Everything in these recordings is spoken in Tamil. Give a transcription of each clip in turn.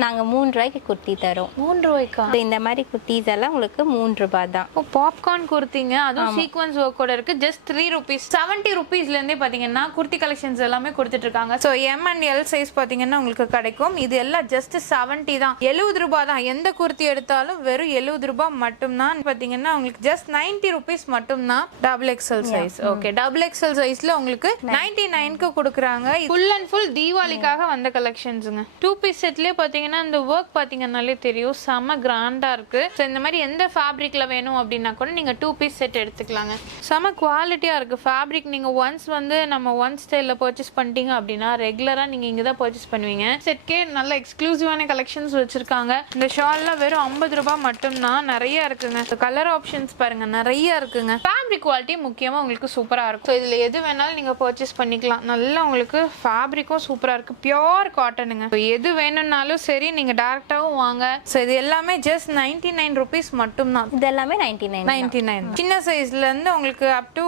நாங்க 3 ரூபாய்க்கு குர்த்தி தரோம். 3 ரூபாய்க்கா? இந்த மாதிரி குர்த்திஸ் எல்லாம் உங்களுக்கு 3 ரூபாய் தான். ஓ, பாப்கார்ன் குர்த்திங்க, அதுவும் சீக்வென்ஸ் ஒர்க்கோட இருக்கு. Just 3 rupees. 70 rupeesல இருந்தே பாத்தீங்கன்னா குர்த்தி கலெக்ஷன்ஸ் எல்லாமே கொடுத்துட்டு இருக்காங்க. So M and L size பாத்தீங்கன்னா உங்களுக்கு கிடைக்கும். இது எல்லாம் ஜஸ்ட் 70 தான், 70 ரூபாய் தான். எந்த குர்த்தி எடுத்தாலும் வெறும் 70 ரூபாய் மட்டும் தான். பாத்தீங்கன்னா உங்களுக்கு ஜஸ்ட் 90 rupees மட்டும் தான். Double XL size. Okay, double XL சைஸ்ல உங்களுக்கு 99க்கு கொடுக்குறாங்க. ஃபுல் அண்ட் ஃபுல் தீபாவளிக்காக வந்த கலெக்ஷன்ஸுங்க. 2 பீஸ் செட்லயே பாத்தீங்கன்னா இந்த ஒர்க் பாத்தீங்கன்னாலே தெரியும், செம கிராண்டா இருக்கு. ஸோ இந்த மாதிரி எந்த ஃபேப்ரிக்ல வேணும் அப்படின்னா கூட நீங்க 2 பீஸ் செட் எடுத்துக்கலாங்க. செம குவாலிட்டியா இருக்கு ஃபேப்ரிக். நீங்க ஒன்ஸ் வந்து நம்ம ஒன் ஸ்டைல்ல பர்ச்சேஸ் பண்ணிட்டீங்க அப்படின்னா ரெகுலரா நீங்க இங்க தான் பர்ச்சேஸ் பண்ணுவீங்க. செட்கே நல்ல எக்ஸ்க்ளூசிவான கலெக்ஷன்ஸ் வச்சிருக்காங்க. இந்த ஷால்ல வெறும் 50 ரூபாய் மட்டும் தான். நிறைய இருக்குங்க. கலர் ஆப்ஷன்ஸ் பாருங்க, நிறைய இருக்குங்க. ஃபேப்ரிக் குவாலிட்டி முக்கியமா உங்களுக்கு சூப்பரா இருக்கும். ஸோ இதுல எது வேணாலும் நீங்க பர்ச்சேஸ் பண்ணிக்கலாம். நல்லா உங்களுக்கு ஃபேப்ரிக்கும் சூப்பரா இருக்கு. பியோர் காட்டனுங்க. எது வேணும்னாலும் சரி, நீங்க டைரக்டாவும் வாங்க. சோ இது எல்லாமே ஜஸ்ட் 99 rupees மட்டும் தான். இது எல்லாமே 99. சின்ன சைஸ்ல இருந்து உங்களுக்கு அப் டு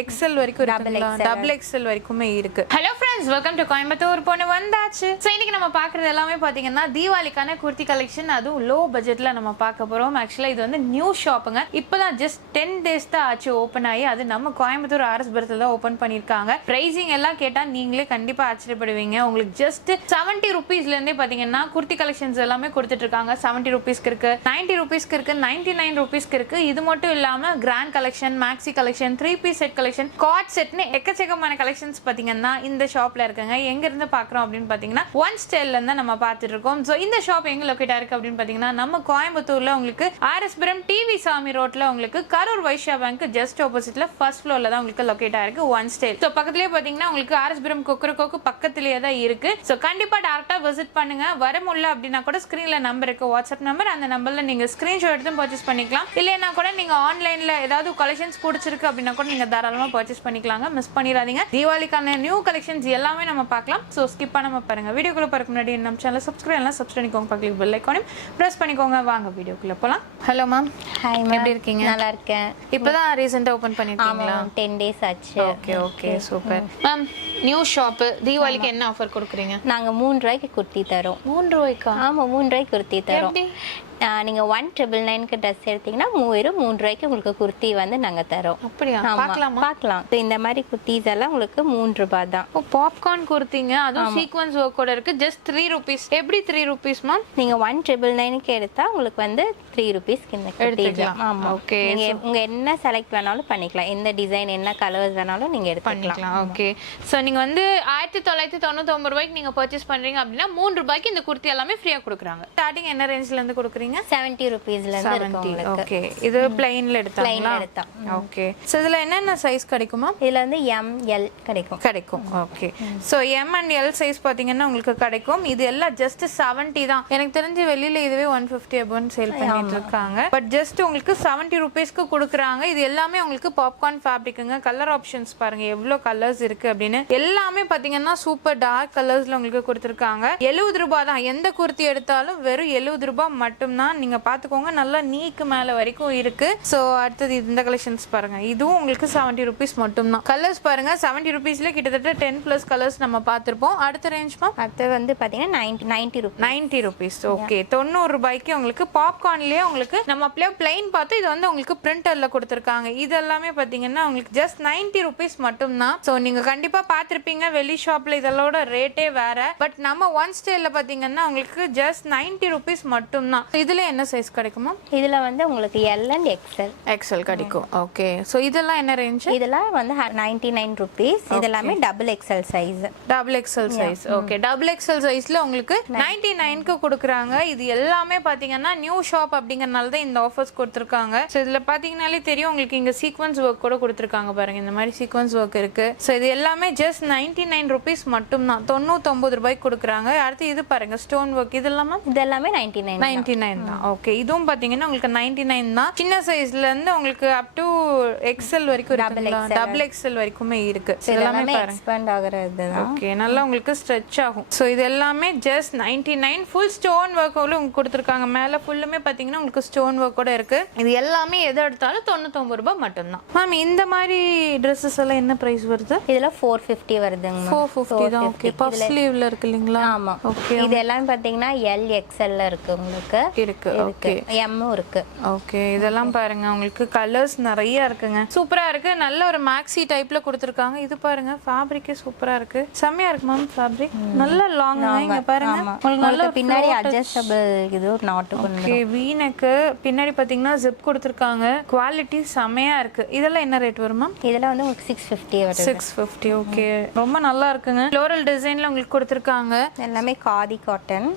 எக்ஸ்எல் வரைக்கும் இருக்கு. டபுள் எக்ஸ்எல் வரைக்குமே இருக்கு. Hello friends, welcome to Coimbatore பொண்ணு வந்தாச்சு. சோ இன்னைக்கு நம்ம பாக்குறது எல்லாமே பாத்தீங்கன்னா தீபாவளிக்கான குர்த்தி கலெக்ஷன். அதுவும் லோ பட்ஜெட்ல நம்ம பார்க்க போறோம். ஆக்சுவலா இது வந்து நியூ ஷாப்புங்க. இப்பதான் ஜஸ்ட் 10 days தான் ஆச்சு ஓபன் ஆகி. அது நம்ம கோயம்புத்தூர் ஆர்எஸ் பர்த்ல தான் ஓபன் பண்ணிருக்காங்க. பிரைசிங் எல்லாம் கேட்டா நீங்களே கண்டிப்பா ஆச்சரியப்படுவீங்க. உங்களுக்கு ஜஸ்ட் 70 rupeesல இருந்தே பாத்தீங்கன்னா குர்த்தி கலெக்ஷன்ஸ் எல்லாமே கொடுத்துட்டு இருக்காங்க. 70 rupeesக்கு இருக்கு, 90 rupeesக்கு இருக்கு, 99 rupeesக்கு இருக்கு. இது மட்டும் இல்லாம grand collection, maxi collection, 3 piece set collection, காட் செட்னு எக்கச்சக்கமான கலெக்ஷன்ஸ் பாத்தீங்கன்னா இந்த ஷாப்ல இருக்குங்க. எங்க இருந்து பாக்குறோம் அப்படின்னு பாத்தீங்கன்னா ஒன் ஸ்டைல்ல இருந்து நம்ம பார்த்துட்டு இருக்கோம். சோ இந்த ஷாப் எங்க லொகேட் ஆயிருக்கு அப்படின்னு பாத்தீங்கன்னா நம்ம கோயம்புத்தூர்ல உங்களுக்கு ஆர்எஸ்புரம் டிவி சாமி ரோட்ல உங்களுக்கு கரூர் வைஷ்யா பேங்க் ஜஸ்ட் ஆப்போசிட்ல ஃபர்ஸ்ட் ஃப்ளோர்ல தான் உங்களுக்கு லொகேட் ஆயிருக்கு ஒன் ஸ்டைல். சோ பக்கத்துலயே பாத்தீங்கன்னா உங்களுக்கு ஆர்எஸ்புரம் கொக்கரக்கோக்கு பக்கத்துலயே தான் இருக்கு. சோ கண்டிப்பா டைரக்டா விசிட் பண்ணுங்க. வர முடியல அப்படின்னா கூட ஸ்கிரீன்ல நம்பர் இருக்கு, வாட்ஸ்அப் நம்பர். அந்த நம்பர்ல நீங்க ஸ்கிரீன்ஷாட் எடுத்து பர்ச்சேஸ் பண்ணிக்கலாம். இல்லைன்னா கூட நீங்க ஆன்லைன்ல ஏதாவது கலெக்ஷன்ஸ் பிடிச்சிருக்கு அப்படின்னா கூட நீங்க தாராளமா பர்ச்சேஸ் பண்ணிக்கலாங்க. மிஸ் பண்ணிடாதீங்க. தீபாவளிக்கான நியூ கலெக்ஷன்ஸ் எல்லாமே நம்ம பார்க்கலாம். சோ ஸ்கிப் பண்ணாம பாருங்க. வீடியோக்குள்ள போறதுக்கு முன்னாடி நம்ம சேனலை சப்ஸ்கிரைப் பண்ணிக்கோங்க. பக்கத்துல பெல் ஐகானையும் பிரஸ் பண்ணிக்கோங்க. வாங்க வீடியோக்குள்ள போலாம். Hello ma'am. ஹாய் மேம், எப்படி இருக்கீங்க? நல்லா இருக்கேன். இப்பதான் ரீசெண்டா ஓபன் பண்ணிருக்கீங்களா? 10 days ஆச்சு. Okay okay, super. Ma'am, new shop, தீபாவளிக்கு என்ன ஆஃபர் கொடுக்குறீங்க? நாங்க 3 ரூபாய்க்கு குர்த்தி தரோம். 3 ரூபாய்க்கா? ஆமா, 3 ரூபாய்க்கு குர்த்தி தரோம். எப்படி? நீங்க 1999க்கு ட்ரெஸ் எடுத்தீங்கன்னா 3 ரூபாய்க்கு உங்களுக்கு குர்த்தி வந்து நாங்க தரோம். அப்படியா? பார்க்கலாமா? பார்க்கலாம். இந்த மாதிரி குர்த்திஸ் எல்லாம் உங்களுக்கு 3 ரூபாய் தான். ஓ, பாப்கார்ன் குர்த்திங்க, அதுவும் சீக்வென்ஸ் ஒர்க்கோட இருக்கு. Just 3 rupees. எப்படி 3 rupees மேம்? நீங்க 1999க்கு எடுத்தா உங்களுக்கு வந்து 3 rupeesக்கு இந்த குர்த்தி. ஆமா, ஓகே. நீங்க உங்க என்ன செலக்ட் வேணாலும் பண்ணிக்கலாம். எந்த டிசைன், என்ன கலர்ஸ் வேணாலும் நீங்க எடுத்துக்கலாம். ஓகே. சோ நீங்க வந்து 1999 ரூபாய்க்கு நீங்க பர்ச்சேஸ் பண்றீங்க அப்படின்னா 3 ரூபாய்க்கு இந்த குர்த்தி எல்லாமே ஃப்ரீயா கொடுக்குறாங்க. ஸ்டார்டிங் என்ன ரேஞ்ச்ல இருந்து கொடுக்குறீங்க? 70 rupeesல இருந்து இருக்கு உங்களுக்கு. ஓகே, இது பிளைன்ல எடுத்தாங்களா? எடுத்தா. ஓகே. சோ இதுல என்னென்ன சைஸ் கிடைக்குமா? இதுல வந்து M, L கிடைக்கும். Okay. So M and L size பாத்தீங்கன்னா உங்களுக்கு கிடைக்கும். இது எல்லாம் ஜஸ்ட் 70 தான். எனக்கு தெரிஞ்சு வெளியில இதுவே 150 above சேல் பண்ணிட்டு இருக்காங்க. பட் ஜஸ்ட் உங்களுக்கு 70 rupeesக்கு கொடுக்குறாங்க. இது எல்லாமே உங்களுக்கு பாப்கார்ன் ஃபேப்ரிக்குங்க. கலர் ஆப்ஷன்ஸ் பாருங்க எவ்வளவு கலர்ஸ் இருக்கு அப்படின்னு. எல்லாமே பாத்தீங்கன்னா சூப்பர் டார்க் கலர்ஸ்ல உங்களுக்கு கொடுத்துருக்காங்க. 70 ரூபாய் தான். எந்த குர்த்தி எடுத்தாலும் வெறும் 70 ரூபாய் மட்டும் தான். நீங்க பாத்துக்கோங்க, நல்லா நீக்கு மேல வரைக்கும் இருக்கு. சோ அடுத்தது இந்த கலெக்ஷன்ஸ் பாருங்க. இதுவும் உங்களுக்கு 70 rupees மட்டும் தான். கலர்ஸ் பாருங்க, 70 rupeesல கிட்டத்தட்ட 10+ கலர்ஸ் நம்ம பார்த்திருப்போம். அடுத்த ரேஞ்ச் மேம்? அடுத்து வந்து பாத்தீங்கன்னா 90 rupees. ஓகே, 90 ரூபாய்க்கு உங்களுக்கு பாப்கார்ன்லயே உங்களுக்கு நம்ம அப்படியே பிளைன் பார்த்து இது வந்து உங்களுக்கு பிரிண்டர்ல கொடுத்துருக்காங்க. இது எல்லாமே பாத்தீங்கன்னா உங்களுக்கு ஜஸ்ட் 90 rupees மட்டும் தான். சோ நீங்க கண்டிப்பா பார்த்திருப்பீங்க வெளி ஷாப்ல இதெல்லோட ரேட்டே வேற. பட் நம்ம ஒன் ஸ்டைல்ல பாத்தீங்கன்னா உங்களுக்கு ஜஸ்ட் 90 rupees மட்டும் தான். இதுல என்ன சைஸ் கிடைக்குமா? இதுல வந்து உங்களுக்கு L and XL கிடைக்கும். ஓகே. சோ இதெல்லாம் என்ன ரேஞ்ச்? இதெல்லாம் வந்து 99 rupees. இதெல்லாமே double XL size. Okay, double XL சைஸ்ல உங்களுக்கு 99க்கு கொடுக்குறாங்க. இது எல்லாமே பாத்தீங்கன்னா நியூ ஷாப் அப்படிங்கறனால தான் இந்த ஆஃபர்ஸ் கொடுத்துருக்காங்க. சோ இதுல பாத்தீங்கன்னாலே தெரியும் உங்களுக்கு இங்க சீக்வென்ஸ் ஒர்க் கூட கொடுத்துருக்காங்க பாருங்க. இந்த மாதிரி சீக்வென்ஸ் ஒர்க் இருக்கு. சோ இது எல்லாமே ஜஸ்ட் 99 rupees மட்டும் தான். 99 ரூபாய்க்கு கொடுக்குறாங்க. அடுத்து இது பாருங்க, ஸ்டோன் ஒர்க். இது எல்லாமே 99 99 தான். ஓகே, இதுவும் பாத்தீங்கன்னா உங்களுக்கு 99 தான். சின்ன சைஸ்ல இருந்து உங்களுக்கு அப் டு எக்ஸ்எல் வரைக்கும் இருக்குங்களா? டபுள் எக்ஸ்எல் வரைக்குமே இருக்கு. இதெல்லாம் எக்ஸ்பேண்ட் ஆகுறது தான். ஓகே, நல்லா உங்களுக்கு ஸ்ட்ரெச் ஆகும். சோ இது எல்லாமே ஜஸ்ட் 99. ஃபுல் ஸ்டோன் ஒர்க்கோட உங்களுக்கு கொடுத்துருக்காங்க. மேல ஃபுல்லுமே பாத்தீங்கன்னா உங்களுக்கு ஸ்டோன் ஒர்க்கோட இருக்கு. இது எல்லாமே எது எடுத்தாலும் 99 ரூபாய் மட்டும்தான். மேம் இந்த மாதிரி ட்ரெஸ்ஸஸ் எல்லாம் என்ன பிரைஸ் வருது? இதுல 450 வருதுங்க. 450 தான். ஓகே, பஃப் ஸ்லீவ்ல இருக்கு இல்லீங்களா? ஆமா. ஓகே, இது எல்லாம் பாத்தீங்கன்னா எல் எக்ஸ்எல் இருக்கு உங்களுக்கு. இருக்கு. ஓகே, எம்மும் இருக்கு. ஓகே, இதெல்லாம் பாருங்க உங்களுக்கு கலர்ஸ் நிறைய இருக்குங்க. சூப்பரா இருக்கு. நல்ல ஒரு மேக்ஸி டைப்ல கொடுத்துருக்காங்க. இது பாருங்க ஃபேப்ரிக்கே சூப்பரா இருக்கு. செமையா இருக்கு மேம் ஃபேப்ரிக். நல்ல லாங் இங்க பாருங்க. உங்களுக்கு நல்ல பின்னாடி அட்ஜஸ்டபிள் இது ஒரு நாட் கொண்டு. ஓகே, வீனக்கு பின்னாடி பாத்தீங்கன்னா ஜிப் கொடுத்துருக்காங்க. குவாலிட்டி செமையா இருக்கு. இதெல்லாம் என்ன ரேட் வரும் மேம்? இதெல்லாம் வந்து உங்களுக்கு 650 வருது. 650. ஓகே, ரொம்ப நல்லா இருக்குங்க. ஃப்ளோரல் டிசைன்ல உங்களுக்கு கொடுத்துருக்காங்க. எல்லாமே காதி காட்டன்.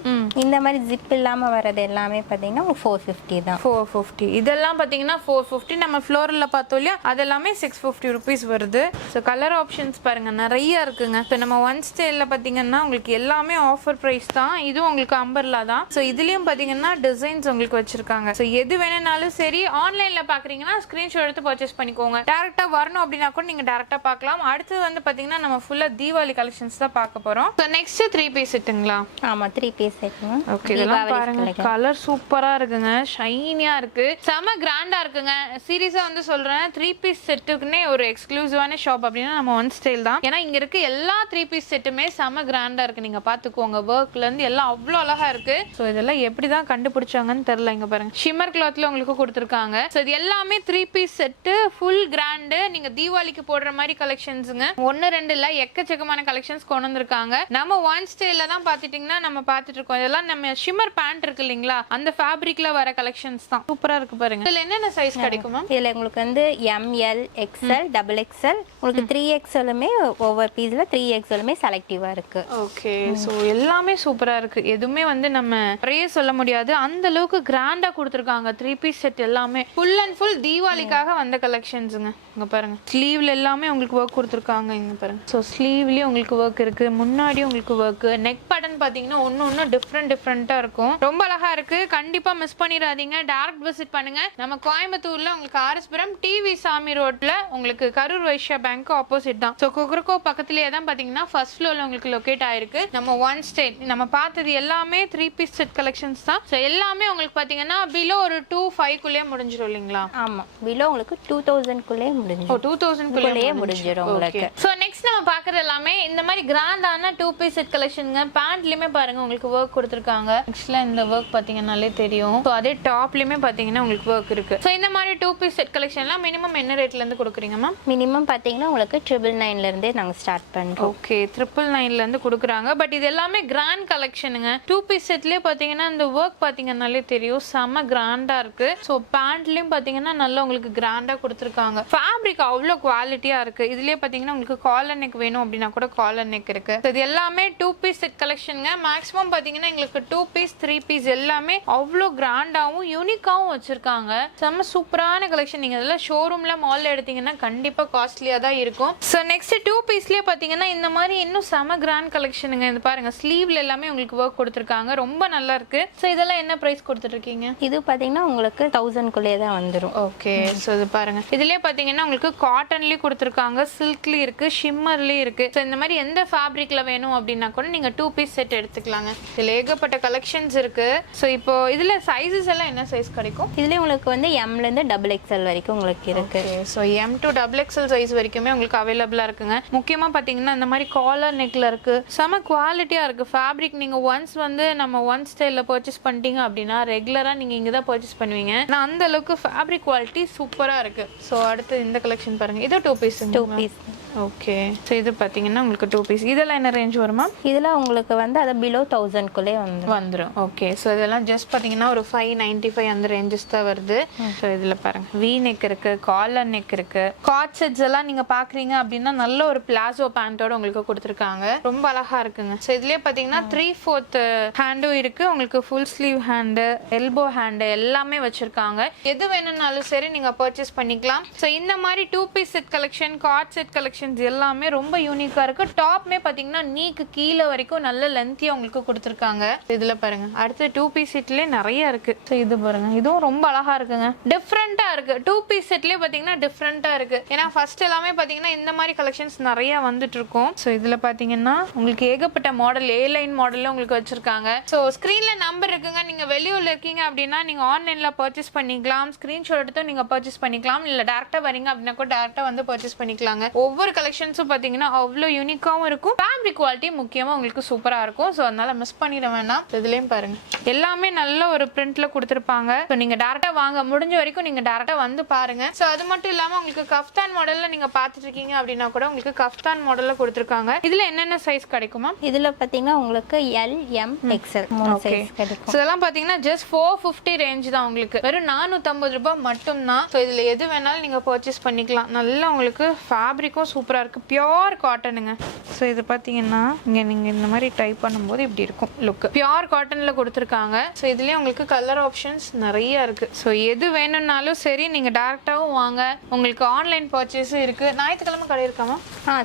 இந்த மாதிரி ஜிப் இல்லாம வரது எல்லாமே பாத்தீங்கன்னா 450 தான். 450. இதெல்லாம் பாத்தீங்கன்னா 450. நம்ம ஃப்ளோரல்ல பார்த்தோம் இல்லையா, அதெல்லாமே 650 ருபீஸ் வருது. ஸோ கலர் ஆப்ஷன்ஸ் பாருங்க நிறைய இருக்குங்க. ஸோ நம்ம ஒன் ஸ்டைல்ல பாத்தீங்கன்னா உங்களுக்கு எல்லாமே ஆஃபர் பிரைஸ் தான். இதுவும் உங்களுக்கு அம்பர்லா தான். ஸோ இதுலயும் பாத்தீங்கன்னா டிசைன்ஸ் உங்களுக்கு வச்சிருக்காங்க. ஸோ எது வேணும்னாலும் சரி, ஆன்லைன்ல பாக்குறீங்கன்னா ஸ்கிரீன்ஷாட் எடுத்து பர்ச்சேஸ் பண்ணிக்கோங்க. டேரக்டா வரணும் அப்படின்னா கூட நீங்க டேரக்டா பார்க்கலாம். அடுத்து வந்து பாத்தீங்கன்னா நம்ம ஃபுல்லா தீபாவளி கலெக்ஷன்ஸ் தான் பார்க்க போறோம். ஸோ நெக்ஸ்ட் 3 பீஸ் செட்டுங்களா? ஆமா, 3 பீஸ் செட்டுங்க. ஓகே, இதெல்லாம் பாருங்க கலர் சூப்பரா இருக்குங்க. ஷைனியா இருக்கு. செம கிராண்டா இருக்குங்க. சீரியஸா வந்து சொல்றேன், 3 பீஸ் செட்டுக்குன்னே ஒரு எக்ஸ்க்ளூசிவான ஷாப் அப்படின்னா நம்ம ஒன் ஸ்டைல் தான். ஏன்னா இங்க இருக்க எல்லா 3 பீஸ் செட்டுமே செம கிராண்டா இருக்கு. நீங்க பாத்துக்கோங்க, ஒர்க்ல இருந்து எல்லாம் அவ்வளவு அழகா இருக்கு. சோ இதெல்லாம் எப்படிதான் கண்டுபிடிச்சாங்கன்னு தெரியல. இங்க பாருங்க ஷிம்மர் கிளாத்ல உங்களுக்கு கொடுத்துருக்காங்க. சோ இது எல்லாமே 3 பீஸ் செட்டு, ஃபுல் கிராண்ட். நீங்க தீபாவளிக்கு போடுற மாதிரி கலெக்ஷன்ஸுங்க. 1 2 இல்ல, எக்கச்சக்கமான கலெக்ஷன்ஸ் கொண்டு வந்திருக்காங்க. நம்ம ஒன் ஸ்டைல்ல தான் பாத்துட்டீங்கன்னா நம்ம பாத்துட்டு இருக்கோம். இதெல்லாம் நம்ம ஷிம்மர் பேண்ட் இருக்கு இல்லீங்களா, அந்த ஃபேப்ரிக்ல வர கலெக்ஷன்ஸ் தான். சூப்பரா இருக்கு பாருங்க. இதுல என்னென்ன சைஸ் கிடைக்கும் மேம்? இதுல உங்களுக்கு வந்து எம்எல் எக்ஸ்எல் டபுள் எக்ஸ்எல் உங்களுக்கு 3XLமே ஒவ்வொரு பீஸ்ல 3XLமே செலக்டிவா இருக்கு. ஓகே, சோ எல்லாமே சூப்பரா இருக்கு. எதுவுமே வந்து நம்ம நிறைய சொல்ல முடியாது, அந்த அளவுக்கு கிராண்டா கொடுத்துருக்காங்க. 3 பீஸ் செட் எல்லாமே ஃபுல் அண்ட் ஃபுல் தீபாவளிக்காக வந்த கலெக்ஷன்ஸுங்க. இங்க பாருங்க, ஸ்லீவ்ல எல்லாமே உங்களுக்கு ஒர்க் கொடுத்துருக்காங்க. இங்க பாருங்க, சோ ஸ்லீவ்லயே உங்களுக்கு ஒர்க் இருக்கு, முன்னாடி உங்களுக்கு ஒர்க். நெக் பட்டன் பாத்தீங்கன்னா ஒன்னு டிஃப்ரெண்டா இருக்கும். ரொம்ப அழகா இருக்கு. கண்டிப்பா மிஸ் பண்ணிடாதீங்க. டைரக்ட் விசிட் பண்ணுங்க. நம்ம கோயம்புத்தூர்ல உங்களுக்கு ஆர்எஸ்புரம் டிவி சாமி ரோட்ல உங்களுக்கு கரூர் வைஷ்யா பேங்க் ஆப்போசிட் தான். சோ கொக்கரக்கோ பக்கத்துலயே தான் பாத்தீங்கன்னா ஃபர்ஸ்ட் ஃப்ளோர்ல உங்களுக்கு லொகேட் ஆயிருக்கு. நம்ம ஒன் ஸ்டைல் நம்ம பார்த்தது எல்லாமே 3 பீஸ் செட் கலெக்ஷன்ஸ் தான். சோ எல்லாமே உங்களுக்கு பாத்தீங்கன்னா பிலோ ஒரு 2,500 குள்ளே முடிஞ்சிரும் இல்லீங்களா? ஆமா, பிலோ உங்களுக்கு 2000 குள்ளே முடிஞ்சிரும். 2000 குள்ளே முடிஞ்சிரும் உங்களுக்கு. சோ நெக்ஸ்ட் நம்ம பார்க்கறது எல்லாமே இந்த மாதிரி கிராண்டான 2 பீஸ் செட் கலெக்ஷன்ங்க. பேண்ட்லயுமே பாருங்க உங்களுக்கு ஒர்க் கொடுத்துருக்காங்க. ஆக்சுவலா இந்த ஒர்க் பாத்தீங்கன்னாலே தெரியும். சோ அதே டாப்லயுமே பாத்தீங்கன்னா உங்களுக்கு ஒர்க் இருக்கு. சோ இந்த மாதிரி 2 பீஸ் செட் கலெக்ஷன்லாம் மினிமம் என்ன ரேட்ல இருந்து கொடுக்குறீங்க மேம்? மினிமம் பாத்தீங்கன்னா உங்களுக்கு 999ல இருந்தே நாங்க ஸ்டார்ட் பண்றோம். ஓகே, 999ல இருந்து கொடுக்குறாங்க. பட் இது எல்லாமே கிராண்ட் கலெக்ஷனுங்க. 2 பீஸ் செட்லயே பாத்தீங்கன்னா இந்த ஒர்க் பாத்தீங்கன்னாலே தெரியும், செம கிராண்டா இருக்கு. சோ பேண்ட்லயும் பாத்தீங்கன்னா நல்லா உங்களுக்கு கிராண்டா கொடுத்துருக்காங்க. ஃபேப்ரிக் அவ்வளவு குவாலிட்டியா இருக்கு. இதுலயே பாத்தீங்கன்னா உங்களுக்கு காலர் நெக் வேணும் அப்படின்னா கூட காலர் நெக் இருக்கு. இது எல்லாமே 2 பீஸ் செட் கலெக்ஷனுங்க. மேக்ஸிமம் பாத்தீங்கன்னா எங்களுக்கு 2 பீஸ் 3 பீஸ் எல்லாமே அவ்வளோ கிராண்டாவும் யூனிக்காவும் வச்சிருக்காங்க. செம்ம சூப்பரான கலெக்ஷன். நீங்க இதெல்லாம் ஷோரூம்ல மால்ல எடுத்தீங்கன்னா கண்டிப்பா காஸ்ட்லியா தான் இருக்கும். சோ நெக்ஸ்ட் 2 பீஸ்லயே பாத்தீங்கன்னா இந்த மாதிரி இன்னும் செம கிராண்ட் கலெக்ஷனுங்க. இது பாருங்க, ஸ்லீவ்ல எல்லாமே உங்களுக்கு ஒர்க் கொடுத்துருக்காங்க. ரொம்ப நல்லா இருக்கு. சோ இதெல்லாம் என்ன பிரைஸ் கொடுத்துட்டு இருக்கீங்க? இது பாத்தீங்கன்னா உங்களுக்கு 1000 குள்ளே தான் வந்துரும். ஓகே, சோ இது பாருங்க, இதுலயே பாத்தீங்கன்னா உங்களுக்கு காட்டன்லயே கொடுத்துருக்காங்க, சில்க்லயும் இருக்கு, ஷிம்மர்லயும் இருக்கு. சோ இந்த மாதிரி எந்த ஃபேப்ரிக்ல வேணும் அப்படின்னா கூட நீங்க 2 பீஸ் செட் எடுத்துக்கலாங்க. இதுல ஏகப்பட்ட கலெக்ஷன்ஸ் இருக்கு. சோ இப்போ இதுல சைஸஸ் எல்லாம் என்ன சைஸ் கிடைக்கும்? இதுல உங்களுக்கு வந்து எம்ல இருந்து டபுள் எக்ஸ்எல் வரைக்கும் உங்களுக்கு இருக்கு. So M to double XL size வரைக்குமே உங்களுக்கு அவைலபிளா இருக்குங்க. முக்கியமா பாத்தீங்கன்னா இந்த மாதிரி காலர் நெக்ல இருக்கு, செம குவாலிட்டியா இருக்கு. ஃபேப்ரிக் நீங்க ஒன்ஸ் வந்து நம்ம ஒன் ஸ்டைல்ல பர்ச்சேஸ் பண்ணிட்டீங்க அப்படின்னா ரெகுலரா நீங்க இங்க தான் பர்ச்சேஸ் பண்ணுவீங்க. நான் அந்த அளவுக்கு ஃபேப்ரிக் குவாலிட்டி சூப்பரா இருக்கு. சோ அடுத்து இந்த கலெக்ஷன் பாருங்க, இது 2 பீஸ். 2 பீஸ். ஓகே, சோ இது பாத்தீங்கன்னா உங்களுக்கு 2 பீஸ். இதெல்லாம் என்ன ரேஞ்ச் வருமா? இதுல உங்களுக்கு வந்து அது பிலோ 1000 குள்ளே வந்துரும். ஓகே, சோ இதெல்லாம் ஜஸ்ட் பாத்தீங்கன்னா ஒரு 595 அந்த ரேஞ்சஸ் தான் வருது. சோ இதுல பாருங்க, வி நெக் இருக்கு, காலர் நெக் இருக்கு. காட் செட்ஸ் எல்லாம் நீங்க பாக்குறீங்க அப்படின்னா நல்ல ஒரு பிளாசோ பேண்டோட உங்களுக்கு கொடுத்துருக்காங்க. ரொம்ப அழகா இருக்குங்க. சோ இதுலயே பாத்தீங்கன்னா 3/4 ஹேண்டும் இருக்கு, உங்களுக்கு full sleeve hand, elbow hand எல்லாமே வச்சிருக்காங்க. எது வேணும்னாலும் சரி நீங்க பர்ச்சேஸ் பண்ணிக்கலாம். சோ இந்த மாதிரி 2 பீஸ் செட் கலெக்ஷன், காட் செட் கலெக்ஷன் கலெக்ஷன்ஸ் எல்லாமே ரொம்ப யூனிக்கா இருக்கு. டாப்மே பாத்தீங்கன்னா நீக்கு கீழே வரைக்கும் நல்ல லென்த்தியா உங்களுக்கு கொடுத்துருக்காங்க. இதுல பாருங்க அடுத்து 2 பீஸ் செட்லயே நிறைய இருக்கு. ஸோ இது பாருங்க இதுவும் ரொம்ப அழகா இருக்குங்க, டிஃப்ரெண்டா இருக்கு. 2 பீஸ் செட்லயே பாத்தீங்கன்னா டிஃப்ரெண்டா இருக்கு. ஏன்னா ஃபர்ஸ்ட் எல்லாமே பாத்தீங்கன்னா இந்த மாதிரி கலெக்ஷன்ஸ் நிறைய வந்துட்டு இருக்கும். ஸோ இதுல பாத்தீங்கன்னா உங்களுக்கு ஏகப்பட்ட மாடல் ஏ லைன் மாடல்ல உங்களுக்கு வச்சிருக்காங்க. ஸோ ஸ்கிரீன்ல நம்பர் இருக்குங்க. நீங்க வெளியூர்ல இருக்கீங்க அப்படின்னா நீங்க ஆன்லைன்ல பர்ச்சேஸ் பண்ணிக்கலாம். ஸ்கிரீன்ஷாட் எடுத்து நீங்க பர்ச்சேஸ் பண்ணிக்கலாம். இல்ல டேரக்டா வரீங்க அப்படின்னா கூட டேரக்டா வந்து பர்ச்சேஸ் பண்ணிக்கலாங்க. ஒவ்வொரு கலெக்ஷன்ஸும் பாத்தீங்கன்னா அவ்வளோ யூனிக்காவும் இருக்கும். ஃபேப்ரிக் குவாலிட்டி முக்கியமா உங்களுக்கு சூப்பரா இருக்கும். ஸோ அதனால மிஸ் பண்ணிட வேண்டாம். இதுலயும் பாருங்க எல்லாமே நல்ல ஒரு பிரிண்ட்ல கொடுத்துருப்பாங்க. ஸோ நீங்க டேரக்டா வாங்க முடிஞ்ச வரைக்கும் நீங்க டேரக்டா வந்து பாருங்க. ஸோ அது மட்டும் இல்லாம உங்களுக்கு கஃப்தான் மாடல்ல நீங்க பாத்துட்டு இருக்கீங்க அப்படின்னா கூட உங்களுக்கு கஃப்தான் மாடல்ல கொடுத்துருக்காங்க. இதுல என்னென்ன சைஸ் கிடைக்குமா? இதுல பாத்தீங்கன்னா உங்களுக்கு எல் எம் எக்ஸ்எல் 3 சைஸ் கிடைக்கும். ஸோ இதெல்லாம் பாத்தீங்கன்னா ஜஸ்ட் 450 ரேஞ்ச் தான், உங்களுக்கு வெறும் 450 ரூபாய் மட்டும் தான். ஸோ இதுல எது வேணாலும் நீங்க பர்ச்சேஸ் பண்ணிக்கலாம். நல்லா உங்களுக்கு ஃபேப்ரிக்கும் சூப்பரா இருக்கு, பியோர் காட்டனுங்க. ஸோ இது பாத்தீங்கன்னா இங்க நீங்க இந்த மாதிரி டைப் பண்ணும்போது இப்படி இருக்கும் லுக். பியோர் காட்டன்ல கொடுத்துருக்காங்க. ஸோ இதுலயே உங்களுக்கு கலர் ஆப்ஷன்ஸ் நிறைய இருக்கு. ஸோ எது வேணும்னாலும் சரி நீங்க டேரக்டாவும் வாங்க. உங்களுக்கு ஆன்லைன் பர்ச்சேஸும் இருக்கு. ஞாயிற்றுக்கிழமை கடை இருக்காமா?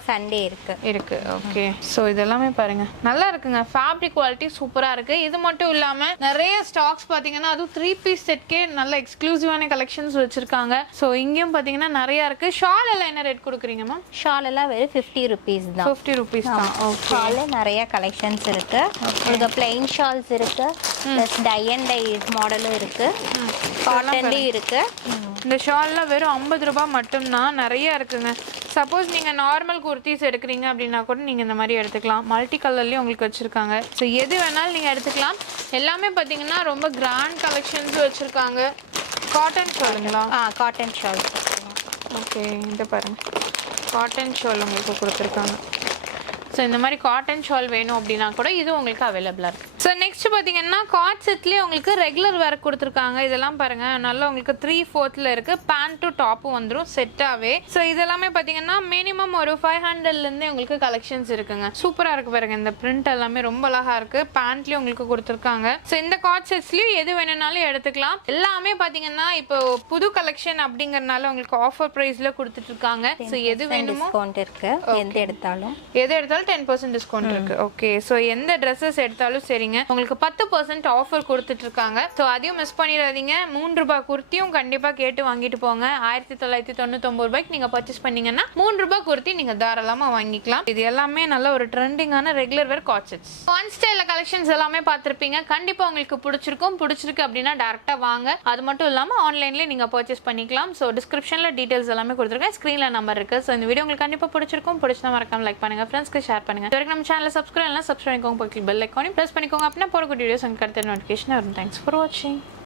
சண்டே இருக்கு. ஓகே. ஸோ இதெல்லாமே பாருங்க நல்லா இருக்குங்க, ஃபேப்ரிக் குவாலிட்டி சூப்பரா இருக்கு. இது மட்டும் இல்லாம நிறைய ஸ்டாக்ஸ் பாத்தீங்கன்னா அதுவும் 3 பீஸ் செட்கே நல்ல எக்ஸ்க்ளூசிவான கலெக்ஷன்ஸ் வச்சிருக்காங்க. ஸோ இங்கேயும் பாத்தீங்கன்னா நிறைய இருக்கு. ஷால் எல்லாம் என்ன ரேட் கொடுக்குறீங்க மேம்? ஷால் எல்லாம் வெறும் 50 ருபீஸ் தான். 50 ருபீஸ் தான். ஷால்ல நிறைய கலெக்ஷன்ஸ் இருக்கு. உங்களுக்கு பிளைன் ஷால்ஸ் இருக்கு, பிளஸ் டை அண்ட் டை மாடலும் இருக்கு, காட்டன்லயும் இருக்கு. இந்த ஷால்ல வெறும் 50 ரூபாய் மட்டும்தான். நிறைய இருக்குங்க. சப்போஸ் நீங்க நார்மல் குர்த்திஸ் எடுக்கிறீங்க அப்படின்னா கூட நீங்க இந்த மாதிரி எடுத்துக்கலாம். மல்டி கலர்லயும் உங்களுக்கு வச்சிருக்காங்க. ஸோ எது வேணாலும் நீங்க எடுத்துக்கலாம். எல்லாமே பாத்தீங்கன்னா ரொம்ப கிராண்ட் கலெக்ஷன்ஸ் வச்சிருக்காங்க. காட்டன் ஷாலுங்களா? Cotton shawl. ஓகே, இந்த பாருங்க காட்டன் ஷால் உங்களுக்கு கொடுத்துருக்காங்க. ஸோ இந்த மாதிரி காட்டன் ஷால் வேணும் அப்படின்னா கூட இது உங்களுக்கு அவைலபிளாக இருக்குது. ஸோ நெக்ஸ்ட் பார்த்தீங்கன்னா காட் செட்லேயே உங்களுக்கு ரெகுலர் வேர் கொடுத்துருக்காங்க. இதெல்லாம் பாருங்க நல்லா உங்களுக்கு 3/4 இருக்குது. பேண்ட்டும் டாப்பும் வந்துடும் செட்டாகவே. ஸோ இதெல்லாமே பார்த்தீங்கன்னா மினிமம் ஒரு 500லேருந்தே உங்களுக்கு கலெக்ஷன்ஸ் இருக்குங்க. சூப்பராக இருக்குது பாருங்க, இந்த பிரிண்ட் எல்லாமே ரொம்ப அழகாக இருக்குது. பேண்ட்லேயும் உங்களுக்கு கொடுத்துருக்காங்க. ஸோ இந்த காட் செட்ஸ்லேயும் எது வேணும்னாலும் எடுத்துக்கலாம். எல்லாமே பார்த்தீங்கன்னா இப்போ புது கலெக்ஷன் அப்படிங்கறதுனால உங்களுக்கு ஆஃபர் ப்ரைஸில் கொடுத்துட்டு இருக்காங்க. ஸோ எது வேணுமோ டிஸ்கவுண்ட் இருக்கு. எது எடுத்தாலும் 10% டிஸ்கவுண்ட் இருக்கு. ஓகே, சோ எந்த Dresses எடுத்தாலும் சரிங்க உங்களுக்கு 10% ஆஃபர் கொடுத்துட்டு இருக்காங்க. சோ அதையும் மிஸ் பண்ணிடாதீங்க. 3 ரூபாய் குர்த்தியும் கண்டிப்பா கேட்டு வாங்கிட்டு போங்க. 1999 ரூபாய்க்கு நீங்க பர்ச்சேஸ் பண்ணீங்கன்னா 3 ரூபாய் குர்த்தி நீங்க தாராளமா வாங்கிக்கலாம். இது எல்லாமே நல்ல ஒரு ட்ரெண்டிங்கான ரெகுலர் வேர் காட் செட்ஸ். ஒன் ஸ்டைல கலெக்ஷன்ஸ் எல்லாமே பார்த்திருப்பீங்க. கண்டிப்பா உங்களுக்கு பிடிச்சிருக்கு அப்படின்னா டைரக்டா வாங்க. அது மட்டும் இல்லாம ஆன்லைன்லயே நீங்க பர்ச்சேஸ் பண்ணிக்கலாம். சோ டிஸ்கிரிப்ஷன்ல டீடைல்ஸ் எல்லாமே கொடுத்துருக்கேன், ஸ்கிரீன்ல நம்பர் இருக்கு. சோ இந்த வீடியோ உங்களுக்கு கண்டிப்பா பிடிச்சிருந்தா மறக்காம லைக் பண்ணுங்க, ஃப்ரெண்ட்ஸ்க்கு ஷேர் பண்ணுங்க. இதுவரைக்கும் நம்ம சேனலை சப்ஸ்கிரைப் பண்ணிக்கோங்க, பக்கத்துல பெல் ஐகானையும் பிரஸ் பண்ணிக்கோங்க. அப்படின்னா போற வீடியோஸ் உங்களுக்கு அடுத்த நோட்டிஃபிகேஷன் வரும். தேங்க்ஸ் ஃபார் வாட்சிங்.